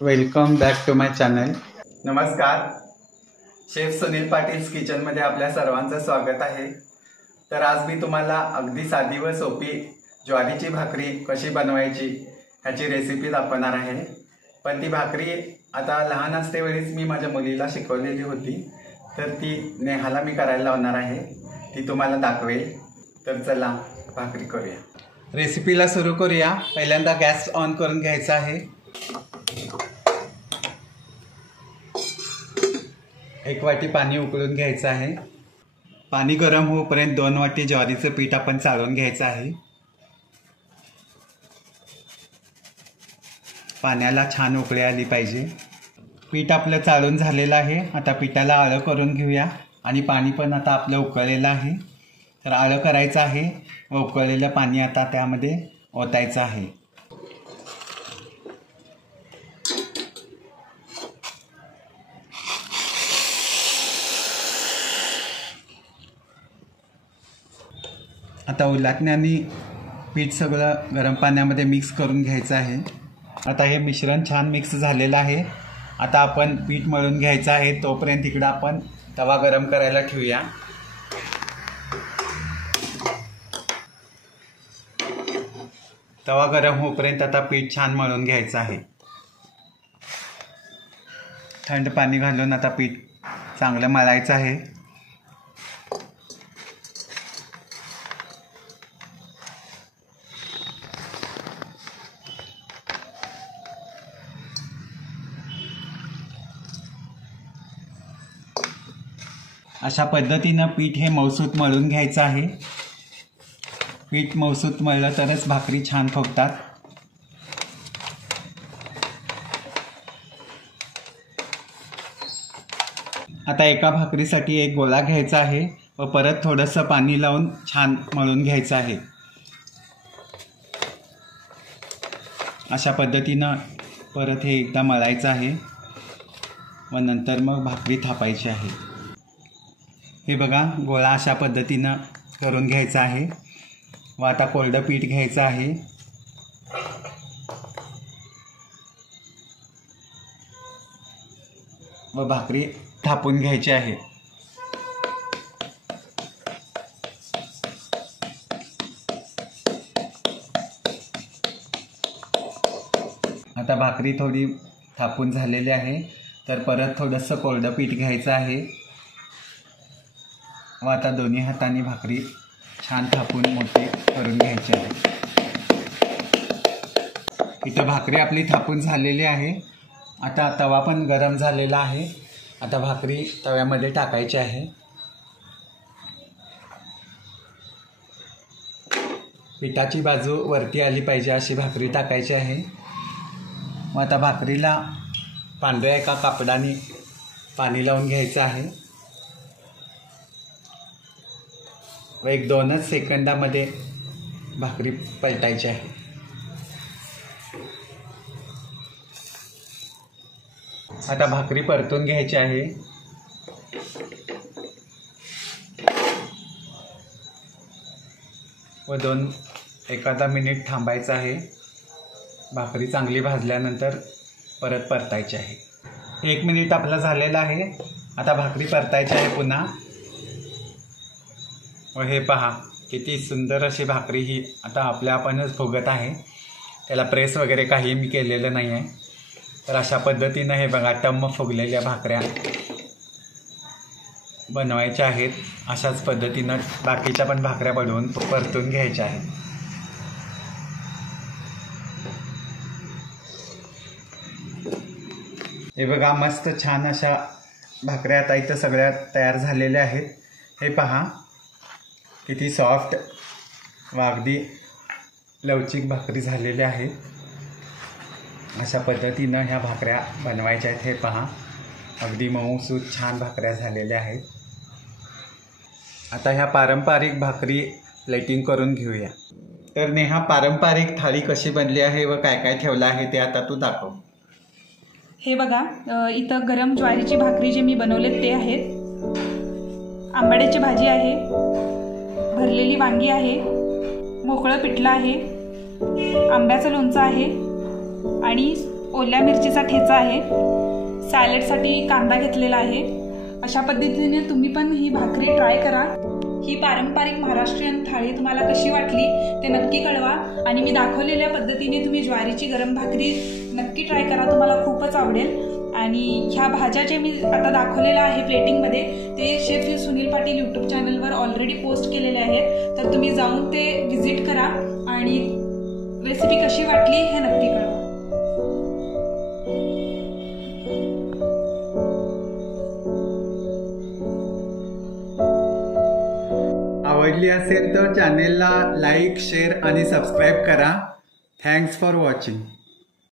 Welcome back to my channel. नमस्कार. Chef Sunil Patil's किचनमध्ये आपल्या सर्वांचं स्वागत आहे. तर आज मी तुम्हाला अगदी साधी व सोपी ज्वारीची भाकरी कशी बनवायची ह्याची रेसिपी दाखवणार आहे. पण ती भाकरी आता लहान असतेवेळीच मी माझ्या मुलीला शिकवलेली होती, तर ती नेहाला मी करायला लावणार आहे. ती तुम्हाला दाखवेल. तर चला भाकरी करूया. रेसिपीला सुरू करूया. पहिल्यांदा गॅस ऑन करून घ्यायचा आहे. एक वाटी पाणी उकळून घ्यायचं आहे. पाणी गरम होईपर्यंत 2 वाटी ज्वारीचं पीठ आपण चाळून घ्यायचं आहे. पाण्याला छान उकळी आली पाहिजे. पीठ आपलं चाळून झालेलं आहे. आता पिठाला आळं करून घेऊया. आणि पाणी पण आता आपलं उकळलेलं आहे. तर आळं करायचं आहे व उकळलेलं पाणी आता त्यामध्ये ओतायचं आहे. आता उलटण्याने पीठ सगळं गरम पाण्यामध्ये मिक्स करून घ्यायचं आहे. आता हे मिश्रण छान मिक्स झालेलं आहे. आता आपण पीठ मळून घ्यायचं आहे. तोपर्यंत इकडं आपण तवा गरम करायला ठेवूया. तवा गरम होईपर्यंत आता पीठ छान मळून घ्यायचं आहे. थंड पाणी घालून आता पीठ चांगलं मळायचं आहे. अशा पद्धतीनं पीठ हे मऊसूत मळून घ्यायचं आहे. पीठ मऊसूत मळलं तरच भाकरी छान फुगतात. आता एका भाकरीसाठी एक गोळा घ्यायचा आहे व परत थोडंसं पाणी लावून छान मळून घ्यायचं आहे. अशा पद्धतीनं परत हे एकदा मळायचं आहे व नंतर मग भाकरी थापायची आहे. हे बघा, गोळा अशा पद्धतीनं करून घ्यायचा आहे. व आता कोरडं पीठ घ्यायचं आहे. व भाकरी थापून घ्यायची आहे. आता भाकरी थोडी थापून झालेली आहे. तर परत थोडंसं कोरडं पीठ घ्यायचं आहे व आता दोन्ही हातांनी भाकरी छान थापून मोठी करून घ्यायची आहे. इथं भाकरी आपली थापून झालेली आहे. आता तवा पण गरम झालेला आहे. आता भाकरी तव्यामध्ये टाकायची आहे. पिठाची बाजू वरती आली पाहिजे अशी भाकरी टाकायची आहे. मग आता भाकरीला पांढऱ्या एका कापडाने पाणी लावून घ्यायचं आहे व 1-2 सेकंदामध्ये भाकरी पलटायची आहे. आता भाकरी परतून घ्यायची आहे. व 1 मिनिट थांबायचं आहे. भाकरी चांगली भाजल्यानंतर परत परतायची आहे. 1 मिनिट आपला झालेला आहे. आता भाकरी परतायची आहे पुन्हा. व हे पहा, किती सुंदर अशी भाकरी ही आता आपणच फुगत आहे. त्याला प्रेस वगैरे काही मी केलेलं नाही आहे. तर अशा पद्धतीनं हे बघा, टम्म फुगलेल्या भाकऱ्या बनवायच्या आहेत. अशाच पद्धतीनं बाकीच्या पण भाकऱ्या बनवून परतून घ्यायच्या आहेत. हे बघा, मस्त छान अशा भाकऱ्या आता इथं सगळ्या तयार झालेल्या आहेत. हे पहा, किती सॉफ्ट व अगदी लवचिक भाकरी झालेल्या आहेत. अशा पद्धतीनं ह्या भाकऱ्या बनवायच्या आहेत. हे पहा, अगदी मऊसूत छान भाकऱ्या झालेल्या आहेत. आता ह्या पारंपरिक भाकरी प्लेटिंग करून घेऊया. तर नेहा, पारंपरिक थाळी कशी बनली आहे व काय काय ठेवलं आहे ते आता तू दाखव. हे बघा, इथं गरम ज्वारीची भाकरी जे मी बनवलेत ते आहेत. आंबाड्याची भाजी आहे, भरलेली वांगी आहे, मोकळं पिठलं आहे, आंब्याचं लोणचं आहे आणि ओल्या मिरचीचा ठेचा आहे, सॅलडसाठी कांदा घेतलेला आहे। अशा पद्धतीने तुम्ही पण ही भाकरी ट्राय करा। ही पारंपरिक महाराष्ट्रीयन थाळी तुम्हाला कशी वाटली ते नक्की कळवा आणि मी दाखवलेल्या पद्धतीने तुम्ही ज्वारीची गरम भाकरी नक्की ट्राय करा, तुम्हाला खूपच आवडेल। आणि ह्या भाज्या जे मी आता दाखवलेल्या आहे प्लेटिंगमध्ये ते शेफ सुनील पाटील यूट्यूब चॅनलवर ऑलरेडी पोस्ट केलेले आहेत, तर तुम्ही जाऊन ते व्हिजिट करा आणि रेसिपी कशी वाटली हे नक्की कळवा। आवडली असेल तर चॅनेलला लाईक, शेअर आणि सबस्क्राईब करा। Thanks for watching.